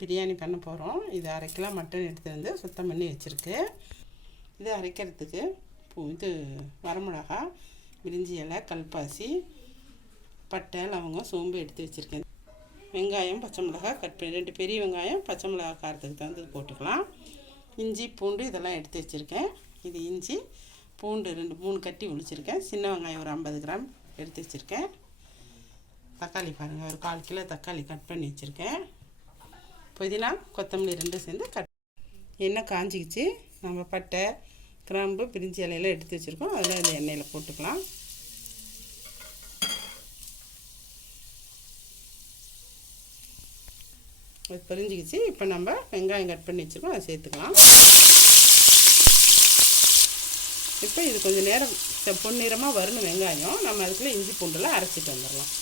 பிரியாணி பண்ண போகிறோம் இது அரை கிலோ மட்டன் எடுத்து வந்து சுத்தம் பண்ணி வச்சுருக்கு. இது அரைக்கிறதுக்கு பூ இது வரமிளகா பிரிஞ்சி இலை கல்பாசி பட்டை லவங்கம் சோம்பு எடுத்து வச்சுருக்கேன். வெங்காயம் பச்சை மிளகாய் கட் பண்ணி ரெண்டு பெரிய வெங்காயம் பச்சை மிளகாய் காரத்துக்கு தகுந்தது போட்டுக்கலாம். இஞ்சி பூண்டு இதெல்லாம் எடுத்து வச்சுருக்கேன். இது இஞ்சி பூண்டு ரெண்டு மூணு கட்டி ஒழிச்சிருக்கேன் சின்ன வெங்காயம் ஒரு ஐம்பது கிராம் எடுத்து வச்சுருக்கேன். தக்காளி பாருங்கள் ஒரு கால் கிலோ தக்காளி கட் பண்ணி வச்சுருக்கேன். புதினா கொத்தமல்லி ரெண்டும் சேர்ந்து கட் எண்ணெய் காஞ்சிக்கிச்சு. நம்ம பட்டை கிராம்பு பிரிஞ்சி இலையெல்லாம் எடுத்து வச்சுருக்கோம். அதில் இந்த எண்ணெயில் போட்டுக்கலாம். அது பிரிஞ்சிக்கிச்சு. இப்போ நம்ம வெங்காயம் கட் பண்ணி வச்சுருக்கோம். அதை சேர்த்துக்கலாம். இப்போ இது கொஞ்சம் நேரம் பொன்னிறமாக வரணும் வெங்காயம். நம்ம அதுக்குள்ளே இஞ்சி பூண்டுலாம் அரைச்சிட்டு வந்துடலாம்.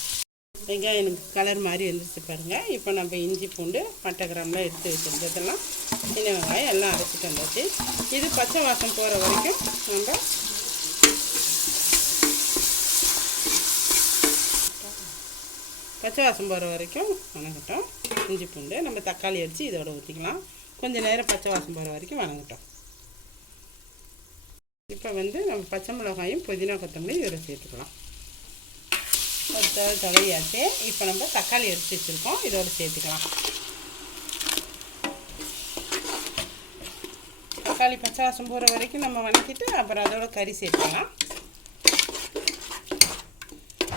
வெங்காயம் எனக்கு கலர் மாதிரி வந்துருச்சு பாருங்கள் இப்போ நம்ம இஞ்சி பூண்டு பட்டை கிராம்லாம் எடுத்து வச்சுருந்ததெல்லாம் சின்ன வெங்காயம் எல்லாம் அரைச்சிட்டு வந்தாச்சு. இது பச்சை வாசம் போகிற வரைக்கும் நம்ம பச்சை வாசம் போகிற வரைக்கும் வணங்கட்டும். இஞ்சி பூண்டு நம்ம தக்காளி அடித்து இதோட ஊற்றிக்கலாம் கொஞ்சம் நேரம் பச்சை வாசம் போகிற வரைக்கும் வணங்கட்டும். இப்போ வந்து நம்ம பச்சை மிளகாயும் புதினா கொத்தமல்லி இதில் சேர்த்துக்கலாம். ஒரு தடவை இப்போ நம்ம தக்காளி எடுத்து வச்சுருக்கோம். இதோடு சேர்த்துக்கலாம். தக்காளி பச்சை வாசம் போகிற வரைக்கும் நம்ம வணக்கிட்டு அப்புறம் அதோட கறி சேர்த்துக்கலாம்.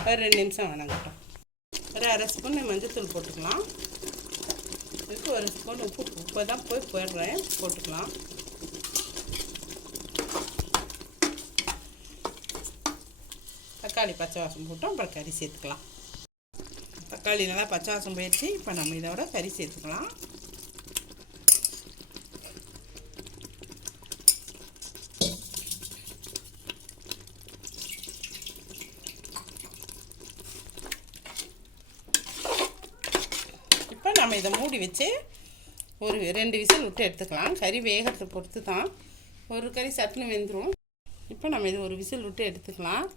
ஒரு ரெண்டு நிமிஷம் வணங்கட்டும். ஒரு அரை ஸ்பூன் மஞ்சத்தூள் போட்டுக்கலாம். இதுக்கு ஒரு ஸ்பூன் உப்பு. உப்பு தான் போய் போடுறேன். போட்டுக்கலாம். தக்காளி பச்சை வாசம் போட்டோம். அப்புறம் கறி சேர்த்துக்கலாம். தக்காளி நல்லா பச்சை வாசம் போயிடுச்சு. இப்போ நம்ம இதோட கறி சேர்த்துக்கலாம். இப்போ நம்ம இதை மூடி வச்சு ஒரு ரெண்டு விசில் விட்டு எடுத்துக்கலாம். கறி வேகத்தை பொறுத்து தான் ஒரு கறி சட்டுன்னு வெந்துடும் இப்போ நம்ம இது ஒரு விசில் விட்டு எடுத்துக்கலாம்.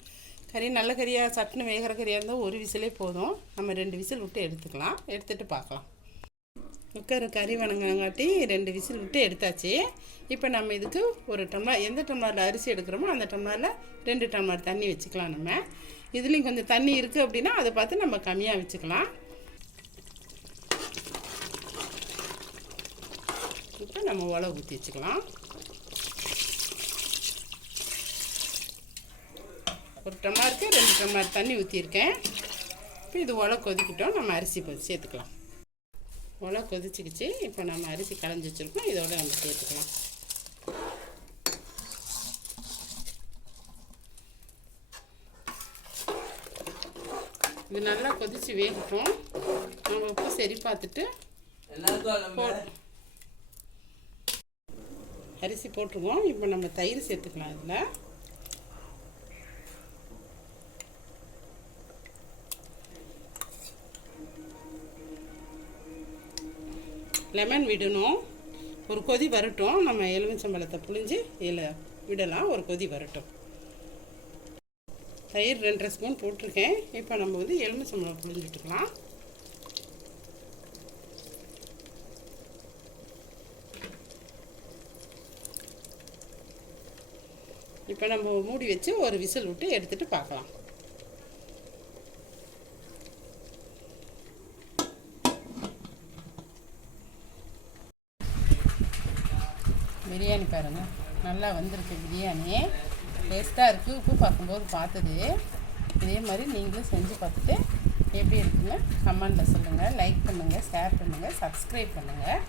கறி நல்ல கறியாக சட்டுன்னு வேகிற கறியாக இருந்தால் ஒரு விசிலே போதும். நம்ம ரெண்டு விசில் விட்டு எடுத்துக்கலாம். எடுத்துகிட்டு பார்க்கலாம். குக்கர் கறி வணங்கங்காட்டி ரெண்டு விசில் விட்டு எடுத்தாச்சு. இப்போ நம்ம இதுக்கு ஒரு டம்ளர் எந்த டம்ளரில் அரிசி எடுக்கிறோமோ அந்த டம்ளரில் ரெண்டு டம்ளர் தண்ணி வச்சுக்கலாம் நம்ம. இதுலேயும் கொஞ்சம் தண்ணி இருக்குது அப்படின்னா அதை பார்த்து நம்ம கம்மியாக வச்சுக்கலாம். இப்போ நம்ம உழவு ஊற்றி வச்சுக்கலாம். ஒரு டம்ளருக்கு ரெண்டு டம்ளர் தண்ணி ஊற்றிருக்கேன் இப்போ இது உலை கொதிக்கிட்டோம் நம்ம அரிசி சேர்த்துக்கலாம். உலை கொதிச்சிக்கிச்சு இப்போ நம்ம அரிசி களைஞ்சி வச்சுருக்கோம் இதோட நம்ம சேர்த்துக்கலாம். இது நல்லா கொதிச்சு வேகட்டும். நம்ம உப்பு சரி பார்த்துட்டு அரிசி போட்டுருவோம். இப்போ நம்ம தயிர் சேர்த்துக்கலாம் இதில். லெமன் விடணும். ஒரு கொதி வரட்டும். நம்ம எலுமிச்சம்பழத்தை புழிஞ்சு இதில் விடலாம். ஒரு கொதி வரட்டும். தயிர் ரெண்டரை ஸ்பூன் போட்டிருக்கேன். இப்போ நம்ம வந்து எலுமிச்சம்பழம் புழிஞ்சிட்டுக்கலாம். இப்போ நம்ம மூடி வச்சு ஒரு விசில் விட்டு எடுத்துகிட்டு பார்க்கலாம். பிரியாணி பாருங்கள் நல்லா வந்திருக்கு பிரியாணி. டேஸ்ட்டாக இருக்குது உப்பு பார்க்கும்போது பார்த்தது. இதே மாதிரி நீங்களும் செஞ்சு பார்த்துட்டு எப்படி இருக்குன்னு கமெண்டில் சொல்லுங்கள் லைக் பண்ணுங்கள் ஷேர் பண்ணுங்கள் சப்ஸ்கிரைப் பண்ணுங்கள்